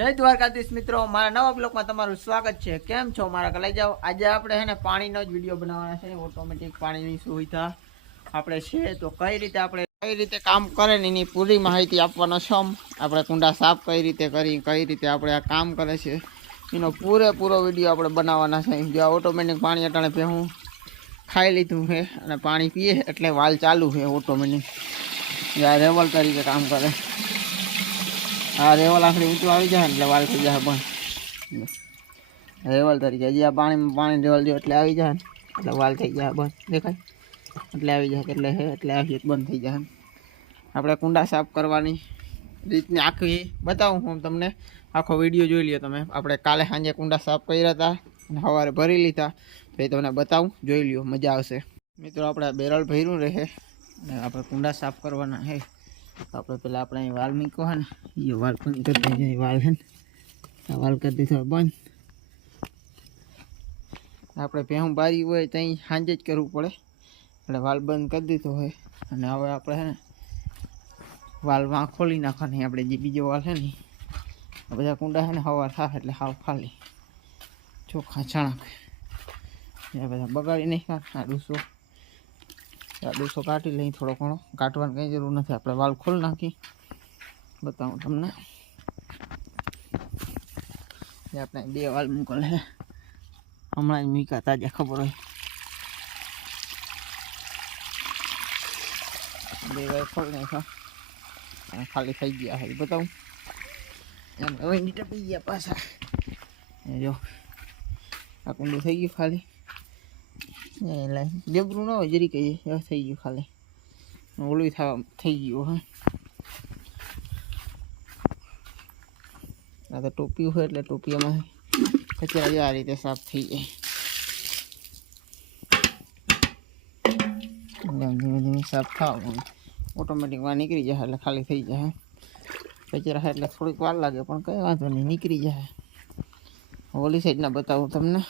જય દ્વારકાધીશ મિત્રો, મારા નવા બ્લોગમાં તમારું સ્વાગત છે. કેમ છો? મારા કલાઈ જાઓ. આજે આપણે છે ને પાણીનો જ વીડિયો બનાવવાના છે. ઓટોમેટિક પાણીની સુવિધા આપણે છે. તો કઈ રીતે આપણે કઈ રીતે કામ કરે ને એની પૂરી માહિતી આપવાનો છો આપણે કુંડા સાફ કઈ રીતે કરી, કઈ રીતે આપણે આ કામ કરે છે, એનો પૂરેપૂરો વીડિયો આપણે બનાવવાના છે. જો ઓટોમેટિક પાણી અટાણે પહેવું ખાઈ લીધું છે અને પાણી પીએ એટલે વાલ ચાલુ છે ઓટોમેટિક આ રેવલ તરીકે કામ કરે. આ રેવલ આખરી ઊંચું આવી જાય એટલે વાલ થઈ જાય બંધ. રેવલ તરીકે, હજી પાણીમાં પાણી રેવલ જો એટલે આવી જાય એટલે વાલ થઈ જાય બંધ. દેખાય? એટલે આવી જાય, એટલે હે, એટલે આવી બંધ થઈ જાય. આપણે કુંડા સાફ કરવાની રીતની આખી બતાવું હું તમને. આખો વીડિયો જોઈ લ્યો તમે. આપણે કાલે સાંજે કુંડા સાફ કર્યા હતા અને સવારે ભરી લીધા. તો એ તમને બતાવું, જોઈ લ્યો, મજા આવશે. મિત્રો, આપણે બેરલ ભર્યું રહે. અને આપણે કુંડા સાફ કરવાના છે આપણે પેલા આપણે અહીં વાલ મૂકવા ને એ વાલ બંધ કરી દઈએ અહીં વાલ છે ને. વાલ કરી દીધો બંધ. આપણે ભેહું બારી હોય ત્યાં સાંજે જ કરવું પડે. એટલે વાલ બંધ કરી દીધો હોય અને હવે આપણે છે ને વાલમાં ખોલી નાખવાની. આપણે જે બીજો વાલ છે ને આ બધા કુંડા છે ને હવા થાય એટલે હાવ ખાલી. ચોખા, ચણાક. એ બધા બગાડી નહીં આ ડૂસો. ડૂસો કાઢી લઈ થોડો ઘણો. કાઢવાની કંઈ જરૂર નથી. આપણે વાલ ખોલ નાખી બતાવું તમને. જે આપણે બે વાલ મૂકેલ છે. હમણાં જ મૂક્યા તાજા ખબર હોય. બે વાલ ખોલ નાખ્યા. અને ખાલી થઈ ગયા છે. એ બતાવું. એમ હવે નીચે પી ગયા પાછા. એ જો, આ કુંડું થઈ ગયું ખાલી. એટલે જબરું ના હોય જરી કહીએ થઈ ગયું ખાલી. ઓલું થવા, થઈ ગયું હા આ તો ટોપી હોય એટલે ટોપીમાં કચરા આ રીતે સાફ થઈ જાય. ધીમે ધીમે સાફ થાવ ઓટોમેટિક વાર નીકળી જાય એટલે ખાલી થઈ જાય. કચરા એટલે થોડીક વાર લાગે, પણ કંઈ વાંધો નહીં, નીકળી જાય. ઓલી સાઈડના બતાવું તમને.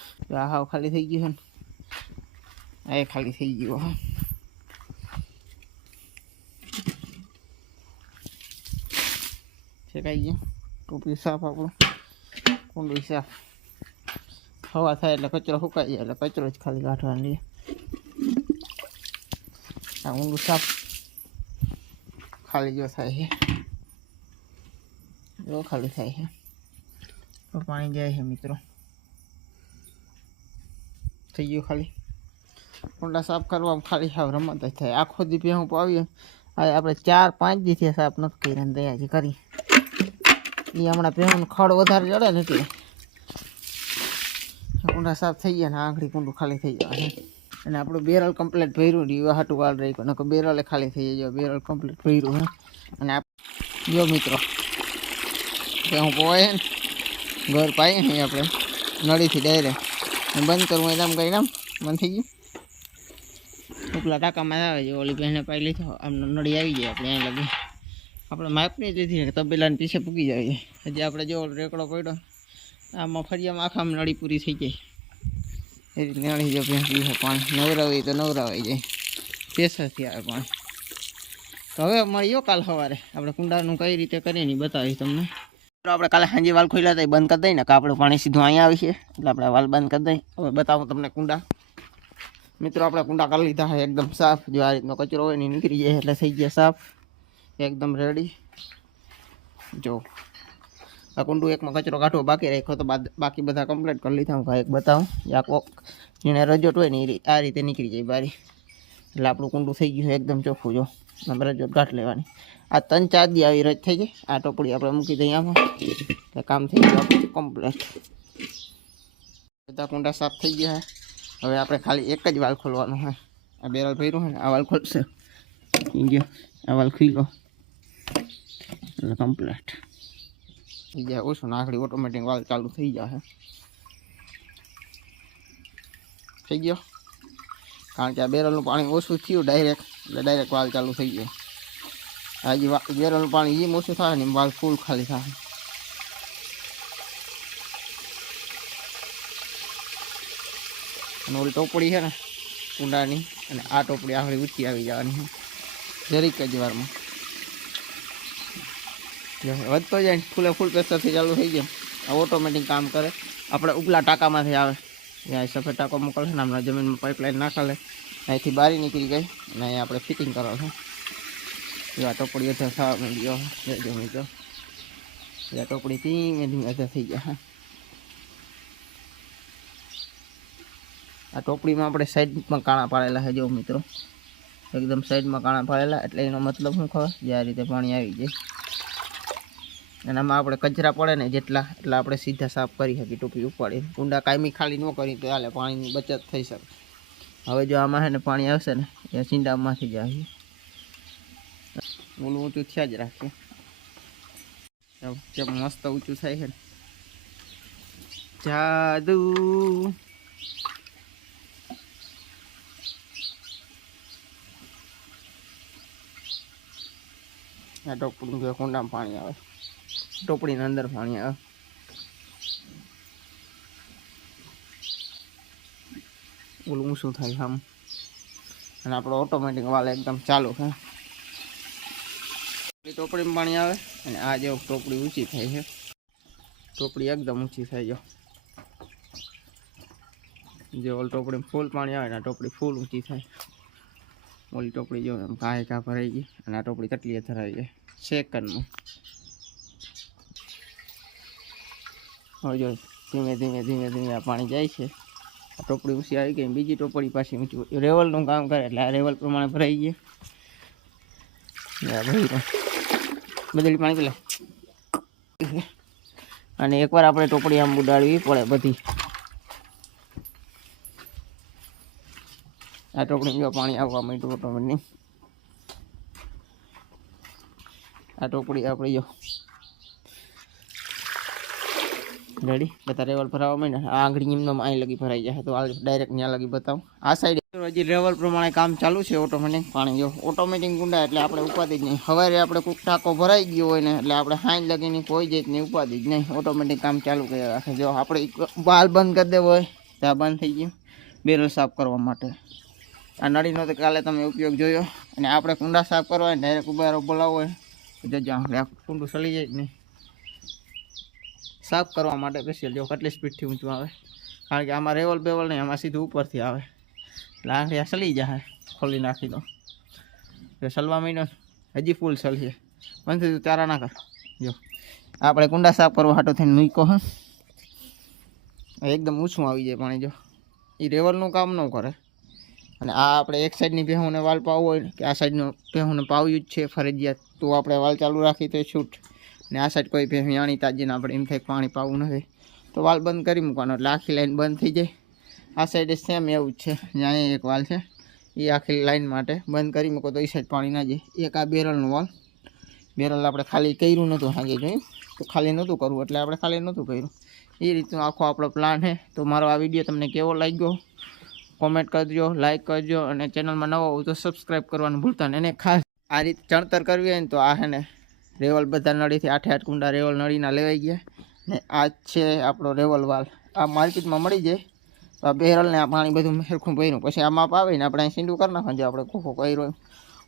આ હાવ ખાલી થઈ ગયું છે ને. એ ખાલી થઈ ગયો હા શેકાઈ ગયું ટોપી સાફ આપણું કુંડું સાફ હવા થાય એટલે કચરો સુકાઈ જાય એટલે કચરો જ ખાલી કાઢવાનો લઈએ આ ઊંડું સાફ ખાલી જો થાય છે જો ખાલી થાય છે પાણી જાય છે મિત્રો થઈ ગયું ખાલી કુંડા સાફ કરવામાં ખાલી સાવ રમત જ થાય. આખો દી હું પાવીએ. હવે આપણે ચાર પાંચ દીથી સાફ નથી કરી ને દયાજી કરી. એ હમણાં પહેલું ખડ વધારે ચડે ને એટલે કુંડા સાફ થઈ ગયા ને આંગળી કુંડું ખાલી થઈ જાય અને આપણું બેરલ કમ્પ્લીટ ભર્યું રહ્યું હાટું વાળ રાખ્યું. નકર બેરલે ખાલી થઈ જાય, બેરલ કમ્પ્લીટ ભર્યું હે અને આપ જો મિત્રો હું પોવાય ને, ઘર પાઈએ ને આપણે નળીથી ડાયરેક્ટ બંધ કરવું એટલે આમ કરી નામ બંધ થઈ ગયું. ઉપલા ટાંકામાં આવે છે. ઓલી બહેને પાઈ લીધો. આમ નળી આવી જાય આપણે અહીં લગી. આપણે માપની લીધી તબેલાને પીછે પૂકી જાય હજી આપણે જો રેકડો પડ્યો. આમાં ફરિયામાં આખામાં નળી પૂરી થઈ જાય એ રીતે નળી જો ભેંસી પાણી નવરાવી તો નવરાવાઈ જાય. પેસરથી આવે પાણી. તો હવે મળીયો કાલ સવારે. આપણે કુંડાનું કઈ રીતે કરીએ નહીં બતાવીશ તમને. આપણે કાલે સાંજે વાલ ખોલ્યા હતા બંધ કરી દઈએ ને કાપડું પાણી સીધું અહીંયા આવી છે. એટલે આપણે વાલ બંધ કરી દઈએ. હવે બતાવું તમને કુંડા. મિત્રો, આપણે કુંડા કરી લીધા છે, એકદમ સાફ. જો આ રીતનો કચરો હોય ને નીકળી જાય એટલે થઈ ગયા સાફ. એકદમ રેડી જો, આ કુંડું એકમાં કચરો કાઢવો બાકી રાખ્યો તો બાકી બધા કમ્પ્લીટ કરી લીધા. હું એક બતાવું. આ કોક જેને રજોટ હોય ને આ રીતે નીકળી જાય બારી. એટલે આપણું કુંડું થઈ ગયું છે, એકદમ ચોખ્ખું. જો રજોટ ગાંઠ લેવાની. આ ત્રણ ચાર દી આવી રજ થઈ જાય આ ટોપડી આપણે મૂકી દઈએ આમાં. કામ થઈ ગયું આપણું કમ્પ્લીટ બધા કુંડા સાફ થઈ ગયા હવે આપણે ખાલી એક જ વાલ ખોલવાનો હોય આ બેરલ ભર્યું હોય ને, આ વાલ ખોલશે. ગયો આ વાલ ખુલ્લો એટલે કમ્પ્લીટ થઈ જાય ઓછું નાખડી ઓટોમેટિક વાલ ચાલુ થઈ જશે. થઈ ગયો? કારણ કે આ બેરલનું પાણી ઓછું થયું ડાયરેક્ટ એટલે ડાયરેક્ટ વાલ ચાલુ થઈ ગયો. વા- બેરલનું પાણી એમ ઓછું થાય ને વાલ ફૂલ ખાલી થાય. અને ઓલી ટોપડી છે ને, કુંડાની, અને આ ટોપડી આખરી ઊંચી આવી જવાની છે, જરીક જ વારમાં. વધતો જાય ફૂલે ફૂલ પ્રેશરથી ચાલુ થઈ ગયો ઓટોમેટિક કામ કરે. આપણે ઉપલા ટાંકામાંથી આવે. ત્યાં સફેદ ટાંકો મોકલશે ને, હમણાં જમીનમાં પાઇપલાઇન નાખાલે. અહીંથી બારી નીકળી ગઈ, અને અહીં આપણે ફિટિંગ કરો એવા ટોપડી અધર થવા માંડ્યો જમી તો ટોપડી ધીમે ધીમે અધા થઈ ગયા હા આ ટોપડીમાં આપણે સાઈડમાં કાણા પાડેલા છે જો મિત્રો. એકદમ સાઈડમાં કાણા પાડેલા, એટલે એનો મતલબ શું ખબર? જે આ રીતે પાણી આવી જાય. અને આમાં આપણે કચરા પડે ને જેટલા, એટલે આપણે સીધા સાફ કરી શકીએ ટોપી ઉપાડી કુંડા કાયમી ખાલી ન કરી તો હાલે પાણીની બચત થઈ શકે. હવે જો આમાં છે ને પાણી આવશે ને, એ સીંડામાંથી જ આવી ઓલું ઊંચું થયા જ રાખીએ. મસ્ત ઊંચું થાય છે ને. જાદુ. આ ટોપડી જો કુંડામાં પાણી આવે. ટોપડીની અંદર પાણી આવે. ઓલું ઊંચું થાય આમ. અને આપણો ઓટોમેટિક વાલ એકદમ ચાલુ છે. ટોપડીમાં પાણી આવે અને આ જો ટોપડી ઊંચી થાય છે. ટોપડી એકદમ ઊંચી થાય જો. જે ઓલ ટોપડીમાં ફૂલ પાણી આવે ને આ ટોપડી ફૂલ ઊંચી થાય. ઓલી ટોપડી જો એમ કાંઈ કા ભરાઈ ગઈ અને આ ટોપડી કેટલી અથરાઈ છે? સેકન્ડમાં. હવે જો ધીમે ધીમે ધીમે ધીમે આ પાણી જાય છે. આ ટોપડી ઊંચી આવી ગઈ બીજી ટોપડી પાછી ઊંચી રેવલનું કામ કરે એટલે આ રેવલ પ્રમાણે ભરાઈ ગઈ બદલી પાણી પેલા. અને એકવાર આપણે ટોપડી આમ ઉડાડવી પડે બધી. આ ટોપડી જો પાણી આવવા માંડ્યું ઓટોમેટિક આ ટોપડી આપણે જો. રેડી બધા રેવલ ભરાવા માંડ્યા આ આંગળી એમનો અહીં લગી ભરાઈ જાય. તો આ ડાયરેક્ટ ત્યાં લગી બતાવું. આ સાઈડ હજી રેવલ પ્રમાણે કામ ચાલુ છે ઓટોમેટિક. પાણી જો ઓટોમેટિક ગુંડા એટલે આપણે ઉપાધિ જ નહીં. સવારે આપણે કોઈક ટાંકો ભરાઈ ગયો હોય ને એટલે આપણે હાંજ લગીને કોઈ જાતની ઉપાધિ જ નહીં. ઓટોમેટિક કામ ચાલુ કરી રાખે. જો આપણે એક બાલ બંધ કરી દેવો હોય, તો આ બંધ થઈ ગયું. બેરલ સાફ કરવા માટે. આ નળીનો તો કાલે તમે ઉપયોગ જોયો. અને આપણે કુંડા સાફ કરવા હોય ડાયરેક્ટ ઉબારો બોલાવવો હોય, તો જજો કુંડું ચલી જાય નહીં? સાફ કરવા માટે સ્પેશિયલ જો કેટલી સ્પીડથી ઊંચું આવે. કારણ કે આમાં રેવલ બેવલ નહીં, આમાં સીધું ઉપરથી આવે. એટલે આંગળી આ ચલી જાય, ખોલી નાખી દો. સલવા મહિનો હજી ફૂલ ચલીએ બંધ તું ચારા ના કર. જો. આપણે કુંડા સાફ કરવા હાટો થઈને મૂકો હા. એકદમ ઓછું આવી જાય પાણી, જો. એ રેવલનું કામ ન કરે. અને આ આપણે એક સાઈડની ભેહુંને વાલ પાવવો હોય કે આ સાઈડનો ભેહુંને પાવ્યું જ છે ફરજિયાત. તો આપણે વાલ ચાલુ રાખી તો છૂટ. ને આ સાઈડ કોઈ ભેહું આણી તાજીને આપણે એમ થાય પાણી પાવું નથી. તો વાલ બંધ કરી મૂકવાનો, એટલે આખી લાઈન બંધ થઈ જાય. આ સાઈડે સેમ એવું જ છે. જ્યાં એક વાલ છે. એ આખી લાઈન માટે બંધ કરી મૂકો તો એ સાઈડ પાણી ના જાય. એક આ બેરલનું વાલ. બેરલ આપણે ખાલી કર્યું નહોતું હાજે જોયું? તો ખાલી નહોતું કરવું, એટલે આપણે ખાલી નહોતું કર્યું. એ રીતનું આખો આપણો પ્લાન છે. તો મારો આ વીડિયો તમને કેવો લાગ્યો? કોમેન્ટ કરજો લાઇક કરજો અને ચેનલમાં નવો હોવ તો સબસ્ક્રાઈબ કરવાનું ભૂલતા નહીં. અને ખાસ આ રીતે ચણતર કરવી હોય ને તો આ હે ને રેવલ બધા નળીથી આઠે આઠ કુંડા રેવલ નળીના લેવાઈ ગયા. ને આ છે આપણો રેવલ વાલ. આ માર્કેટમાં મળી જાય. તો આ બેરલને આ પાણી બધું મેરખું ભર્યું. પછી આ માપ આવે ને આપણે અહીં સીંડું કરી નાખવાનું. જે આપણે ખોખો કર્યો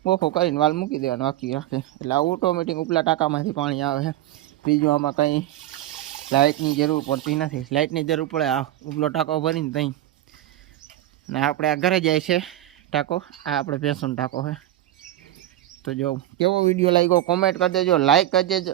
ખોખો કરીને વાલ મૂકી દેવાનો આખી રાખે. એટલે આ ઓટોમેટિક ઉપલા ટાંકામાંથી પાણી આવે બીજું આમાં કંઈ લાઇટની જરૂર પડતી નથી. લાઇટની જરૂર પડે આ ઉપલો ટાંકો ભરીને ત્યાં ને આપણે આ ઘરે જાય છે ટાંકો આ આપણે ભેંસનો ટાંકો છે. તો જો કેવો વીડિયો લાગ્યો કોમેન્ટ કરી દેજો લાઈક કરી દેજો.